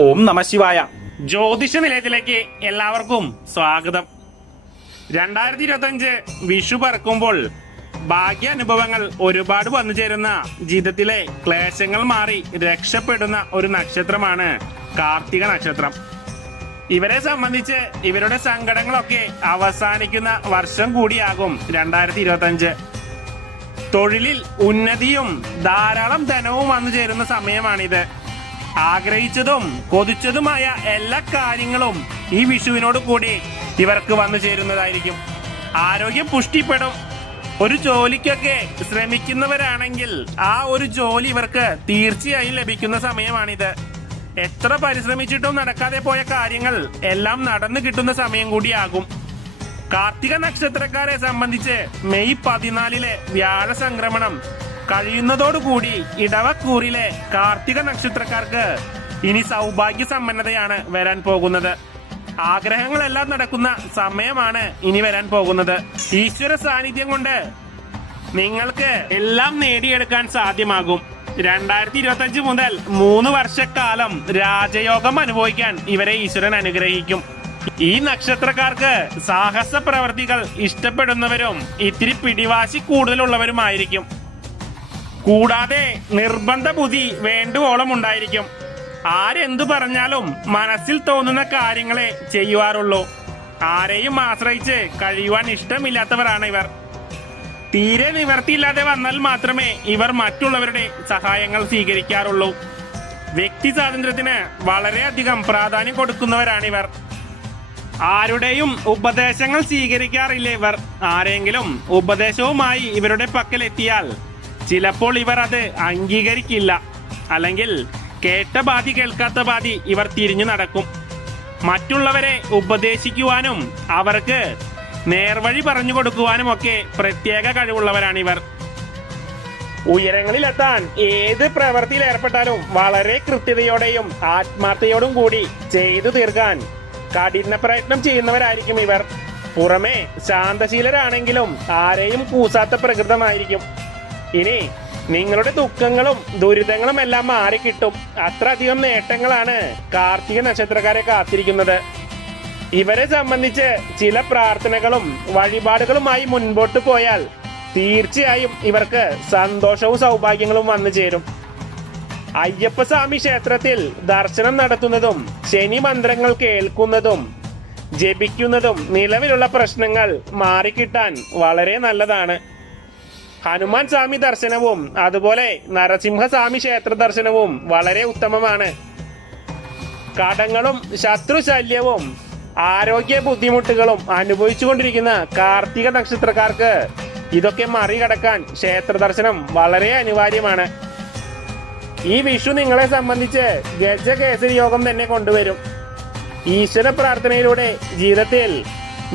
ഓം നമഃശിവായ. ജ്യോതിഷ നിലയത്തിലേക്ക് എല്ലാവർക്കും സ്വാഗതം. 2025 വിഷു പറക്കുമ്പോൾ ഭാഗ്യാനുഭവങ്ങൾ ഒരുപാട് വന്നു ചേരുന്ന ജീവിതത്തിലെ ക്ലേശങ്ങൾ മാറി രക്ഷപ്പെടുന്ന ഒരു നക്ഷത്രമാണ് കാർത്തിക നക്ഷത്രം. ഇവരെ സംബന്ധിച്ച് ഇവരുടെ സങ്കടങ്ങളൊക്കെ അവസാനിക്കുന്ന വർഷം കൂടിയാകും 2025. തൊഴിലിൽ ഉന്നതിയും ധാരാളം ധനവും വന്നു ചേരുന്ന സമയമാണിത്. ആഗ്രഹിച്ചതും കൊതിച്ചതുമായ എല്ലാ കാര്യങ്ങളും ഈ വിഷുവിനോട് കൂടി ഇവർക്ക് വന്നു ചേരുന്നതായിരിക്കും. ആരോഗ്യം പുഷ്ടിപ്പെടും. ഒരു ജോലിക്കൊക്കെ ശ്രമിക്കുന്നവരാണെങ്കിൽ ആ ഒരു ജോലി ഇവർക്ക് തീർച്ചയായും ലഭിക്കുന്ന സമയമാണിത്. എത്ര പരിശ്രമിച്ചിട്ടും നടക്കാതെ പോയ കാര്യങ്ങൾ എല്ലാം നടന്നു കിട്ടുന്ന സമയം കൂടിയാകും. കാർത്തിക നക്ഷത്രക്കാരെ സംബന്ധിച്ച് മെയ് 14 വ്യാഴ സംക്രമണം കഴിയുന്നതോടുകൂടി ഇടവക്കൂറിലെ കാർത്തിക നക്ഷത്രക്കാർക്ക് ഇനി സൗഭാഗ്യ സമ്പന്നതയാണ് വരാൻ പോകുന്നത്. ആഗ്രഹങ്ങളെല്ലാം നടക്കുന്ന സമയമാണ് ഇനി വരാൻ പോകുന്നത്. ഈശ്വര സാന്നിധ്യം കൊണ്ട് നിങ്ങൾക്ക് എല്ലാം നേടിയെടുക്കാൻ സാധ്യമാകും. 2025 മുതൽ 3 വർഷക്കാലം രാജയോഗം അനുഭവിക്കാൻ ഇവരെ ഈശ്വരൻ അനുഗ്രഹിക്കും. ഈ നക്ഷത്രക്കാർക്ക് സാഹസ പ്രവർത്തികൾ ഇഷ്ടപ്പെടുന്നവരും ഇത്തിരി പിടിവാശി കൂടുതലുള്ളവരുമായിരിക്കും. കൂടാതെ നിർബന്ധ ബുദ്ധി വേണ്ടുവോളം ഉണ്ടായിരിക്കും. ആരെന്തു പറഞ്ഞാലും മനസ്സിൽ തോന്നുന്ന കാര്യങ്ങളെ ചെയ്യുവാറുള്ളൂ. ആരെയും ആശ്രയിച്ച് കഴിയുവാൻ ഇഷ്ടമില്ലാത്തവരാണ് ഇവർ. തീരെ നിവർത്തിയില്ലാതെ വന്നാൽ മാത്രമേ ഇവർ മറ്റുള്ളവരുടെ സഹായങ്ങൾ സ്വീകരിക്കാറുള്ളൂ. വ്യക്തി സ്വാതന്ത്ര്യത്തിന് വളരെയധികം പ്രാധാന്യം കൊടുക്കുന്നവരാണിവർ. ആരുടെയും ഉപദേശങ്ങൾ സ്വീകരിക്കാറില്ല ഇവർ. ആരെങ്കിലും ഉപദേശവുമായി ഇവരുടെ പക്കൽ എത്തിയാൽ ചിലപ്പോൾ ഇവർ അത് അംഗീകരിക്കില്ല. അല്ലെങ്കിൽ കേട്ട ബാധി കേൾക്കാത്ത ബാധി ഇവർ തിരിഞ്ഞു നടക്കും. മറ്റുള്ളവരെ ഉപദേശിക്കുവാനും അവർക്ക് നേർവഴി പറഞ്ഞു കൊടുക്കുവാനും ഒക്കെ പ്രത്യേക കഴിവുള്ളവരാണിവർ. ഉയരങ്ങളിലെത്താൻ ഏത് പ്രവൃത്തിയിൽ ഏർപ്പെട്ടാലും വളരെ കൃത്യതയോടെയും ആത്മാർത്ഥതയോടും കൂടി ചെയ്തു തീർക്കാൻ കഠിന പ്രയത്നം ചെയ്യുന്നവരായിരിക്കും ഇവർ. പുറമെ ശാന്തശീലരാണെങ്കിലും ആരെയും കൂസാത്ത പ്രകൃതമായിരിക്കും. ഇനി നിങ്ങളുടെ ദുഃഖങ്ങളും ദുരിതങ്ങളും എല്ലാം മാറിക്കിട്ടും. അത്രയധികം നേട്ടങ്ങളാണ് കാർത്തിക നക്ഷത്രക്കാരെ കാത്തിരിക്കുന്നത്. ഇവരെ സംബന്ധിച്ച് ചില പ്രാർത്ഥനകളും വഴിപാടുകളുമായി മുൻപോട്ട് പോയാൽ തീർച്ചയായും ഇവർക്ക് സന്തോഷവും സൗഭാഗ്യങ്ങളും വന്നു ചേരും. അയ്യപ്പസ്വാമി ക്ഷേത്രത്തിൽ ദർശനം നടത്തുന്നതും ശനി മന്ത്രങ്ങൾ കേൾക്കുന്നതും ജപിക്കുന്നതും നിലവിലുള്ള പ്രശ്നങ്ങൾ മാറിക്കിട്ടാൻ വളരെ നല്ലതാണ്. ഹനുമാൻ സ്വാമി ദർശനവും അതുപോലെ നരസിംഹസ്വാമി ക്ഷേത്ര ദർശനവും വളരെ ഉത്തമമാണ്. കടങ്ങളും ശത്രുശല്യവും ആരോഗ്യ ബുദ്ധിമുട്ടുകളും അനുഭവിച്ചുകൊണ്ടിരിക്കുന്ന കാർത്തിക നക്ഷത്രക്കാർക്ക് ഇതൊക്കെ മറികടക്കാൻ ക്ഷേത്ര ദർശനം വളരെ അനിവാര്യമാണ്. ഈ വിഷു നിങ്ങളെ സംബന്ധിച്ച് ഗജകേസരി യോഗം തന്നെ കൊണ്ടുവരും. ഈശ്വര പ്രാർത്ഥനയിലൂടെ ജീവിതത്തിൽ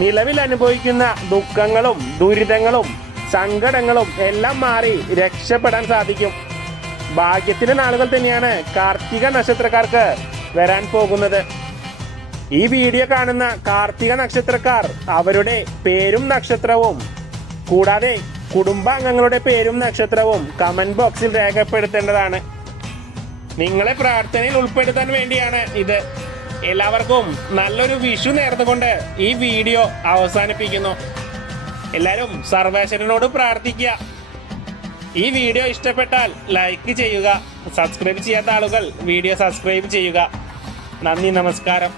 നിലവിൽ അനുഭവിക്കുന്ന ദുഃഖങ്ങളും ദുരിതങ്ങളും സങ്കടങ്ങളും എല്ലാം മാറി രക്ഷപ്പെടാൻ സാധിക്കും. ഭാഗ്യത്തിന്റെ നാളുകൾ തന്നെയാണ് കാർത്തിക നക്ഷത്രക്കാർക്ക് വരാൻ പോകുന്നത്. ഈ വീഡിയോ കാണുന്ന കാർത്തിക നക്ഷത്രക്കാർ അവരുടെ പേരും നക്ഷത്രവും കൂടാതെ കുടുംബാംഗങ്ങളുടെ പേരും നക്ഷത്രവും കമന്റ് ബോക്സിൽ രേഖപ്പെടുത്തേണ്ടതാണ്. നിങ്ങളെ പ്രാർത്ഥനയിൽ ഉൾപ്പെടുത്താൻ വേണ്ടിയാണ് ഇത്. എല്ലാവർക്കും നല്ലൊരു വിഷു നേർന്നുകൊണ്ട് ഈ വീഡിയോ അവസാനിപ്പിക്കുന്നു. എല്ലാവരും സർവേശ്വരനോട് പ്രാർത്ഥിക്കുക. ഈ വീഡിയോ ഇഷ്ടപ്പെട്ടാൽ ലൈക്ക് ചെയ്യുക. സബ്സ്ക്രൈബ് ചെയ്യാത്ത ആളുകൾ വീഡിയോ സബ്സ്ക്രൈബ് ചെയ്യുക. നന്ദി, നമസ്കാരം.